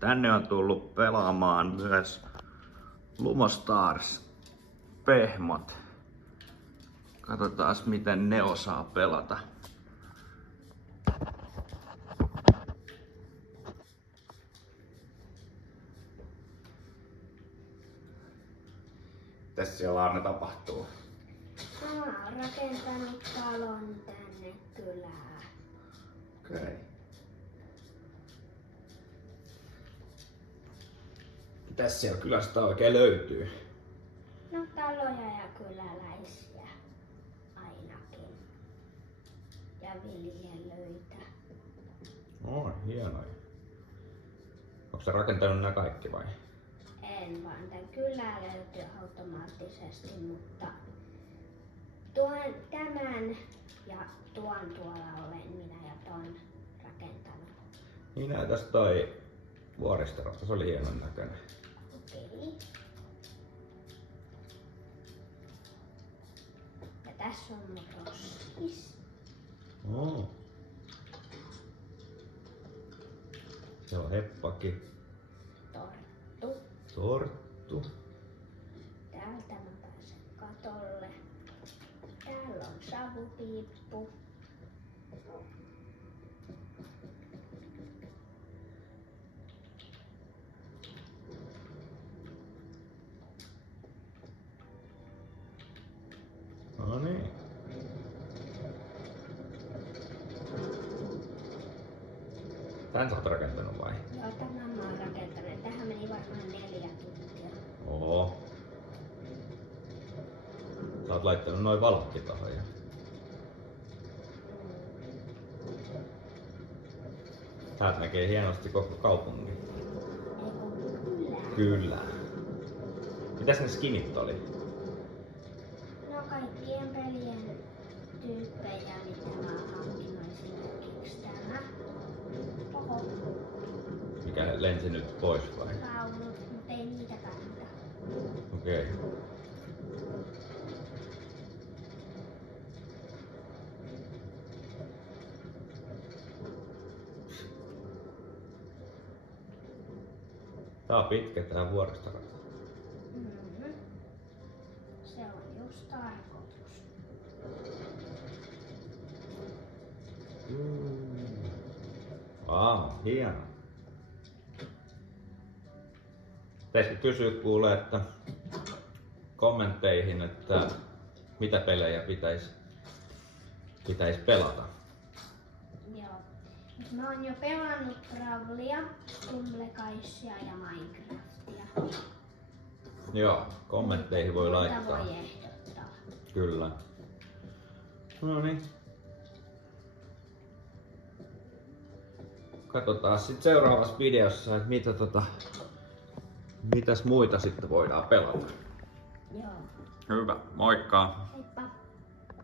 Tänne on tullut pelaamaan myös Lumostars pehmot. Katsotaan miten ne osaa pelata. Tässä siellä Arne tapahtuu. Mä oon rakentanut talon tänne kylään. Okei. Okay. Mitäs siellä kylästä oikein löytyy? No taloja ja kyläläisiä ainakin. Ja viljelyitä. Hienoja. Onko sä rakentanut nämä kaikki vai? En vaan tän kylää löytyy automaattisesti, mutta tämän ja tuon tuolla olen minä ja ton rakentanut. Niin näytäs toi vuoristorasta, se oli hienon näköinen. Okei. Ja tässä on mun rossis. Se on heppakin. Torttu. Torttu. Täältä mä pääsen katolle. Täällä on savupiippu. No niin. Tän sä oot rakentanut vai? Joo, tämän mä oon rakentanut. Tähän meni varmaan 4 tuntia. Oho. Sä oot laittanut noin valotkin tohon jo. Täältä näkee hienosti koko kaupungin. Eikö Kyllä. Mitäs ne skinit oli? No kaikkien pelien tyyppejä, mitä mä oon hankkinut, esimerkiksi tämä. Oho, Mikä lensi nyt pois vai? raunut, mutta ei niitä kannata. Okei. Tää on pitkä tää vuoristorata. Se on just tarkoitus. Hieno. Pitäisikö kysyä kuulee, että kommentteihin, että mitä pelejä pitäisi pelata. Joo. Mä oon jo pelannut Brawlia, Stumblekaisia ja Minecraftia. Joo, kommentteihin voi Muita laittaa. voi ehdottaa. Kyllä. No niin. Katsotaan sitten seuraavassa videossa, että mitäs muita sitten voidaan pelata. Joo. Hyvä, moikka! Heippa!